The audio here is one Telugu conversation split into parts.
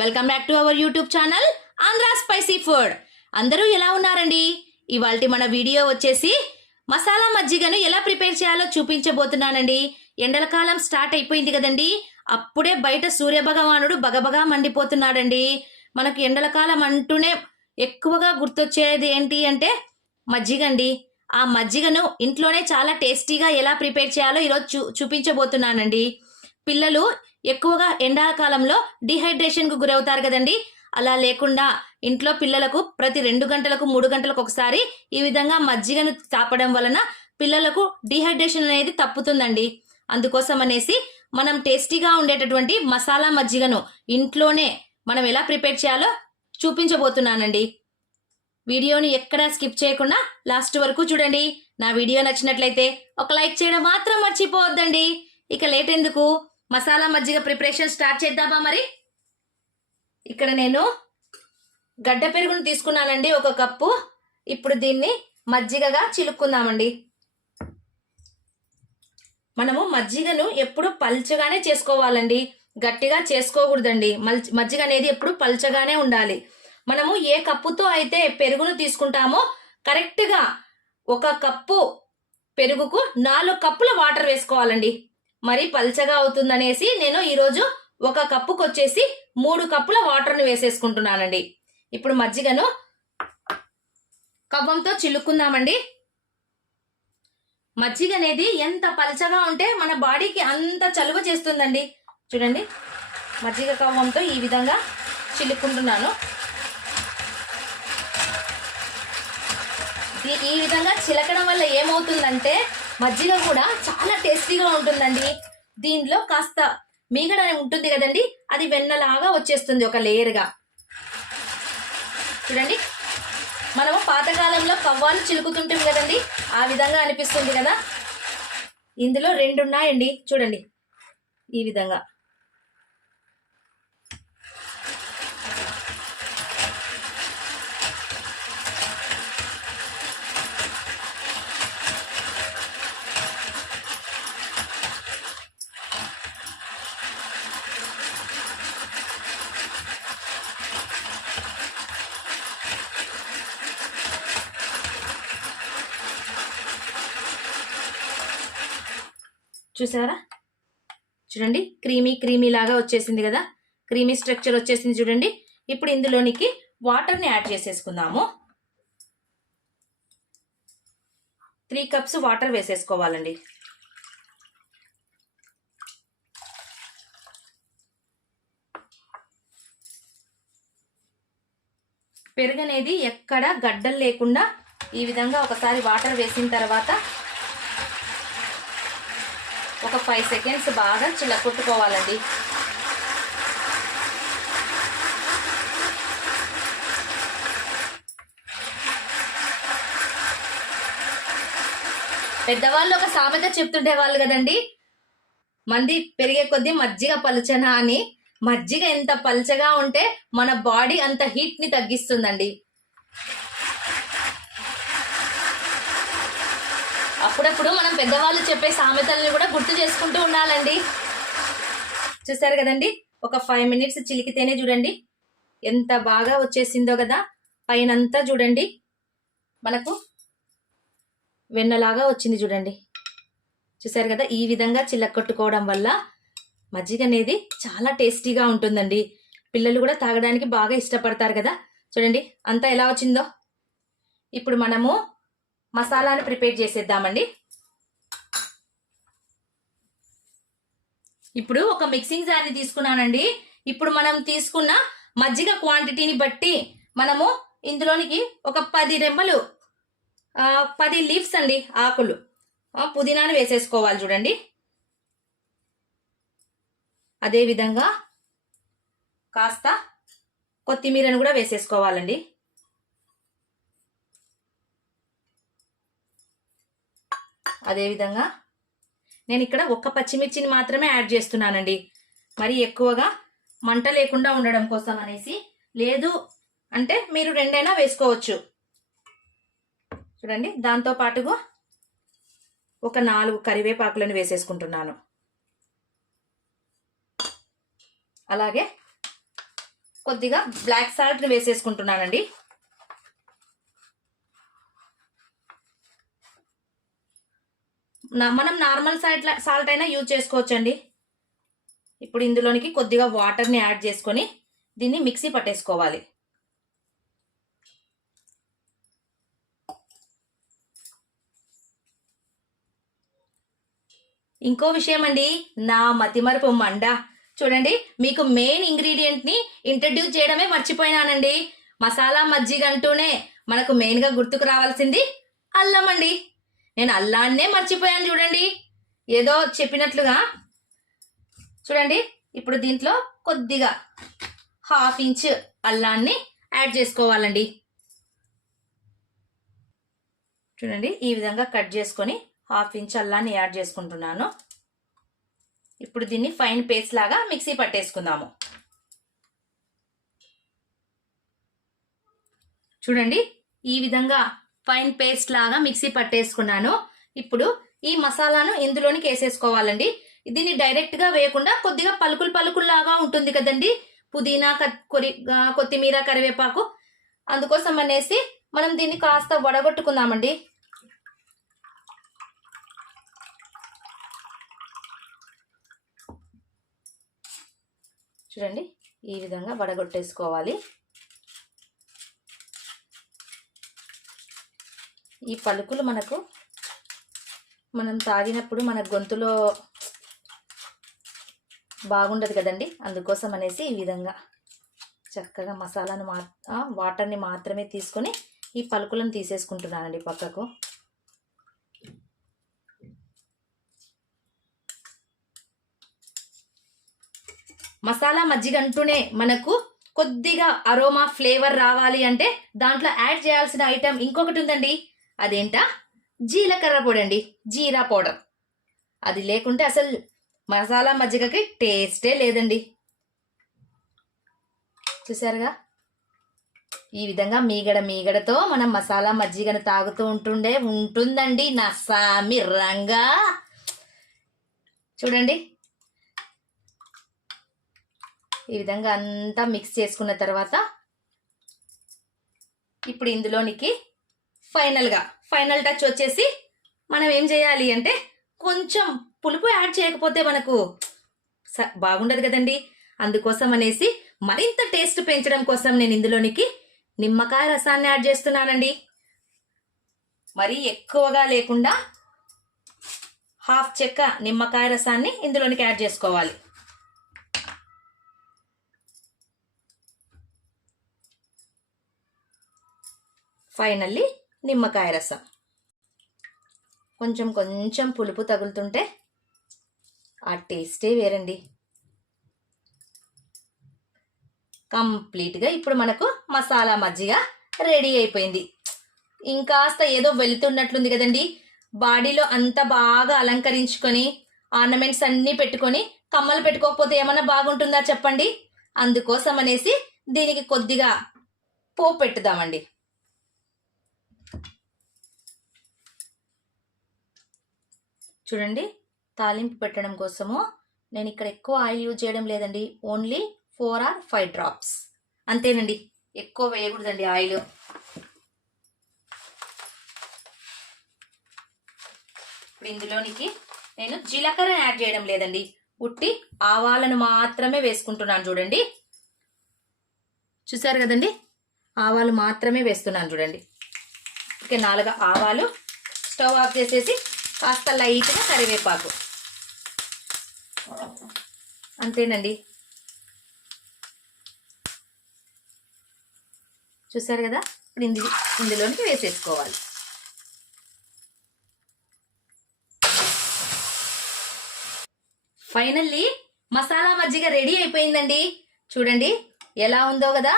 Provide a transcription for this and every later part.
Welcome back to our YouTube channel Andhra spicy food. అందరూ ఎలా ఉన్నారండి? ఇవాల్టి మన వీడియో వచ్చేసి మసాలా మజ్జిగను ఎలా ప్రిపేర్ చేయాలో చూపించబోతున్నానండి. ఎండల కాలం స్టార్ట్ అయిపోయింది కదండి. అప్పుడే బయట సూర్యభగవానుడు బగబగా మండిపోతున్నాడండి. మనకు ఎండల కాలం అంటూనే ఎక్కువగా గుర్తొచ్చేది ఏంటి అంటే మజ్జిగండి. ఆ మజ్జిగను ఇంట్లోనే చాలా టేస్టీగా ఎలా ప్రిపేర్ చేయాలో ఈరోజు చూపించబోతున్నానండి. పిల్లలు ఎక్కువగా ఎండాకాలంలో డిహైడ్రేషన్కు గురవుతారు కదండి. అలా లేకుండా ఇంట్లో పిల్లలకు ప్రతి 2 గంటలకు 3 గంటలకు ఒకసారి ఈ విధంగా మజ్జిగను తాపడం వలన పిల్లలకు డిహైడ్రేషన్ అనేది తప్పుతుందండి. అందుకోసం అనేసి మనం టేస్టీగా ఉండేటటువంటి మసాలా మజ్జిగను ఇంట్లోనే మనం ఎలా ప్రిపేర్ చేయాలో చూపించబోతున్నానండి. వీడియోని ఎక్కడా స్కిప్ చేయకుండా లాస్ట్ వరకు చూడండి. నా వీడియో నచ్చినట్లయితే ఒక లైక్ చేయడం మాత్రం మర్చిపోవద్దండి. ఇక లేట్ ఎందుకు, మసాలా మజ్జిగ ప్రిపరేషన్ స్టార్ట్ చేద్దామా మరి. ఇక్కడ నేను గడ్డ పెరుగును తీసుకున్నానండి, 1 కప్పు. ఇప్పుడు దీన్ని మజ్జిగగా చిలుక్కుందామండి. మనము మజ్జిగను ఎప్పుడు పల్చగానే చేసుకోవాలండి, గట్టిగా చేసుకోకూడదండి. మజ్జిగ అనేది ఎప్పుడు పల్చగానే ఉండాలి. మనము ఏ కప్పుతో అయితే పెరుగును తీసుకుంటామో కరెక్ట్గా 1 కప్పు పెరుగుకు 4 కప్పుల వాటర్ వేసుకోవాలండి. మరి పల్చగా అవుతుందనేసి నేను ఈరోజు 1 కప్పుకు వచ్చేసి 3 కప్పుల వాటర్ను వేసేసుకుంటున్నానండి. ఇప్పుడు మజ్జిగను కవ్వంతో చిలుక్కుందామండి. మజ్జిగ అనేది ఎంత పల్చగా ఉంటే మన బాడీకి అంత చలువ చేస్తుందండి. చూడండి, మజ్జిగ కవ్వంతో ఈ విధంగా చిలుక్కుంటున్నాను. ఈ విధంగా చిలకడం వల్ల ఏమవుతుందంటే మజ్జిగ కూడా చాలా టేస్టీగా ఉంటుందండి. దీనిలో కాస్త మీగడ ఉంటుంది కదండి, అది వెన్నలాగా వచ్చేస్తుంది ఒక లేయర్గా. చూడండి, మనము పాతకాలంలో కవ్వాలు చిలుకుతుంటుంది కదండి, ఆ విధంగా అనిపిస్తుంది కదా. ఇందులో 2 ఉన్నాయండి, చూడండి ఈ విధంగా. చూసారా, చూడండి క్రీమీ లాగా వచ్చేసింది కదా, క్రీమీ స్ట్రక్చర్ వచ్చేసింది చూడండి. ఇప్పుడు ఇందులోనికి వాటర్ని యాడ్ చేసేసుకుందాము. 3 కప్స్ వాటర్ వేసేసుకోవాలండి. పెరుగు అనేది ఎక్కడ గడ్డలు లేకుండా ఈ విధంగా ఒకసారి వాటర్ వేసిన తర్వాత ఒక 5 సెకండ్స్ బాగా చిలకొట్టుకోవాలండి. పెద్దవాళ్ళు ఒక సామెత చెప్తుండే వాళ్ళు కదండి, మంది పెరిగే కొద్దీ మజ్జిగ పలుచనా అని. మజ్జిగ ఎంత పలుచగా ఉంటే మన బాడీ అంత హీట్ ని తగ్గిస్తుందండి. అప్పుడప్పుడు మనం పెద్దవాళ్ళు చెప్పే సామెతల్ని కూడా గుర్తు చేసుకుంటూ ఉండాలండి. చూసారు కదండి, ఒక 5 మినిట్స్ చిలికితేనే చూడండి ఎంత బాగా వచ్చేసిందో కదా. పైనంతా చూడండి మనకు వెన్నలాగా వచ్చింది చూడండి. చూసారు కదా, ఈ విధంగా చిలకొట్టుకోవడం వల్ల మజ్జిగ అనేది చాలా టేస్టీగా ఉంటుందండి. పిల్లలు కూడా తాగడానికి బాగా ఇష్టపడతారు కదా. చూడండి అంతా ఎలా వచ్చిందో. ఇప్పుడు మనము మసాలాను ప్రిపేర్ చేసేద్దామండి. ఇప్పుడు ఒక మిక్సింగ్ జార్ని తీసుకున్నానండి. ఇప్పుడు మనం తీసుకున్న మజ్జిగ క్వాంటిటీని బట్టి మనము ఇందులోనికి ఒక 10 రెమ్మలు 10 లీవ్స్ అండి, ఆకులు పుదీనాను వేసేసుకోవాలి చూడండి. అదేవిధంగా కాస్త కొత్తిమీరను కూడా వేసేసుకోవాలండి. అదేవిధంగా నేను ఇక్కడ 1 పచ్చిమిర్చిని మాత్రమే యాడ్ చేస్తున్నానండి. మరి ఎక్కువగా మంట లేకుండా ఉండడం కోసం అనేసి. లేదు అంటే మీరు 2 అయినా వేసుకోవచ్చు. చూడండి, దాంతో పాటుగా ఒక 4 కరివేపాకులను వేసేసుకుంటున్నాను. అలాగే కొద్దిగా బ్లాక్ సాల్ట్ని వేసేసుకుంటున్నానండి. మనం నార్మల్ సాల్ట్ అయినా యూజ్ చేసుకోవచ్చండి. ఇప్పుడు ఇందులోనికి కొద్దిగా వాటర్ని యాడ్ చేసుకొని దీన్ని మిక్సీ పట్టేసుకోవాలి. ఇంకో విషయం అండి, నా మతిమరుపు మండ. చూడండి, మీకు మెయిన్ ఇంగ్రీడియంట్ని ఇంట్రడ్యూస్ చేయడమే మర్చిపోయినానండి. మసాలా మజ్జిగ అంటూనే మనకు మెయిన్గా గుర్తుకు రావాల్సింది అల్లం అండి. నేను అల్లాన్నే మర్చిపోయాను చూడండి, ఏదో చెప్పినట్లుగా. చూడండి, ఇప్పుడు దీంట్లో కొద్దిగా 1/2 ఇంచ్ అల్లాన్ని యాడ్ చేసుకోవాలండి. చూడండి, ఈ విధంగా కట్ చేసుకొని 1/2 ఇంచ్ అల్లాన్ని యాడ్ చేసుకుంటున్నాను. ఇప్పుడు దీన్ని ఫైన్ పేస్ట్ లాగా మిక్సీ పట్టేసుకుందాము. చూడండి, ఈ విధంగా ఫైన్ పేస్ట్ లాగా మిక్సీ పట్టేసుకున్నాను. ఇప్పుడు ఈ మసాలాను ఇందులోనికి వేసేసుకోవాలండి. దీన్ని డైరెక్ట్ గా వేయకుండా కొద్దిగా పలుకులు లాగా ఉంటుంది కదండి, పుదీనా, కొత్తిమీర, కరివేపాకు. అందుకోసం అనేసి మనం దీన్ని కాస్త వడగొట్టుకుందామండి. చూడండి, ఈ విధంగా వడగొట్టేసుకోవాలి. ఈ పలుకులు మనం తాగినప్పుడు మన గొంతులో బాగుండదు కదండి, అందుకోసం అనేసి ఈ విధంగా చక్కగా మసాలాను వాటర్ని మాత్రమే తీసుకొని ఈ పలుకులను తీసేసుకుంటున్నానండి పక్కకు. మసాలా మజ్జిగ అంటూనే మనకు కొద్దిగా అరోమా ఫ్లేవర్ రావాలి అంటే దాంట్లో యాడ్ చేయాల్సిన ఐటెం ఇంకొకటి ఉందండి. అదేంటా? జీలకర్ర పొడి అండి, జీరా పౌడర్. అది లేకుంటే అసలు మసాలా మజ్జిగకి టేస్టే లేదండి. చూసారుగా, ఈ విధంగా మీగడతో మనం మసాలా మజ్జిగను తాగుతూ ఉంటుందండి నా సామి రంగా. చూడండి, ఈ విధంగా అంతా మిక్స్ చేసుకున్న తర్వాత ఇప్పుడు ఇందులోనికి ఫైనల్ టచ్ వచ్చేసి మనం ఏం చేయాలి అంటే కొంచెం పులుపు యాడ్ చేయకపోతే మనకు బాగుండదు కదండి. అందుకోసం అనేసి మరింత టేస్ట్ పెంచడం కోసం నేను ఇందులోనికి నిమ్మకాయ రసాన్ని యాడ్ చేస్తున్నానండి. మరీ ఎక్కువగా లేకుండా 1/2 చెక్క నిమ్మకాయ రసాన్ని ఇందులోనికి యాడ్ చేసుకోవాలి. ఫైనల్లీ నిమ్మకాయ రసం. కొంచెం పులుపు తగులుతుంటే ఆ టేస్టే వేరండి. కంప్లీట్గా ఇప్పుడు మనకు మసాలా మజ్జిగ రెడీ అయిపోయింది. ఇంకాస్త ఏదో వెళుతున్నట్లుంది కదండి. బాడీలో అంత బాగా అలంకరించుకొని ఆర్నమెంట్స్ అన్నీ పెట్టుకొని కమ్మలు పెట్టుకోకపోతే ఏమన్నా బాగుంటుందా చెప్పండి. అందుకోసం అనేసి దీనికి కొద్దిగా పోపు పెట్టుదామండి. చూడండి, తాలింపు పెట్టడం కోసము నేను ఇక్కడ ఎక్కువ ఆయిల్ యూజ్ చేయడం లేదండి. ఓన్లీ 4 or 5 drops అంతేనండి, ఎక్కువ వేయకూడదండి ఆయిల్. ఇప్పుడు ఇందులోనికి నేను జీలకర్ర యాడ్ చేయడం లేదండి, ఉట్టి ఆవాలను మాత్రమే వేసుకుంటున్నాను. చూడండి, చూసారు కదండి, ఆవాలు మాత్రమే వేస్తున్నాను. చూడండి, ఓకే, 4 ఆవాలు. స్టవ్ ఆఫ్ చేసేసి కాస్త లైట్గా కరివేపాకు, అంతేనండి. చూసారు కదా, ఇప్పుడు ఇందులోనికి వేసేసుకోవాలి. ఫైనల్లీ మసాలా మజ్జిగ రెడీ అయిపోయిందండి. చూడండి ఎలా ఉందో కదా.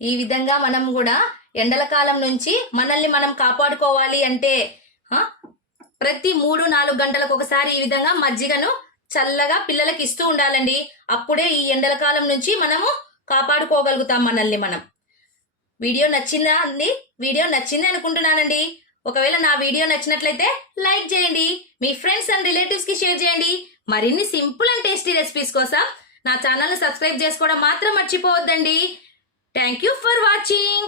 ఈ విధంగా మనం కూడా ఎండల కాలం నుంచి మనల్ని మనం కాపాడుకోవాలి అంటే ప్రతి 3-4 గంటలకు ఒకసారి ఈ విధంగా మజ్జిగను చల్లగా పిల్లలకి ఇస్తూ ఉండాలండి. అప్పుడే ఈ ఎండల కాలం నుంచి మనము కాపాడుకోగలుగుతాం మనల్ని మనం. వీడియో నచ్చింది అనుకుంటున్నానండి. ఒకవేళ నా వీడియో నచ్చినట్లయితే లైక్ చేయండి, మీ ఫ్రెండ్స్ అండ్ రిలేటివ్స్ కి షేర్ చేయండి. మరిన్ని సింపుల్ అండ్ టేస్టీ రెసిపీస్ కోసం నా ఛానల్ని సబ్స్క్రైబ్ చేసుకోవడం మాత్రం మర్చిపోవద్దండి. Thank you for watching.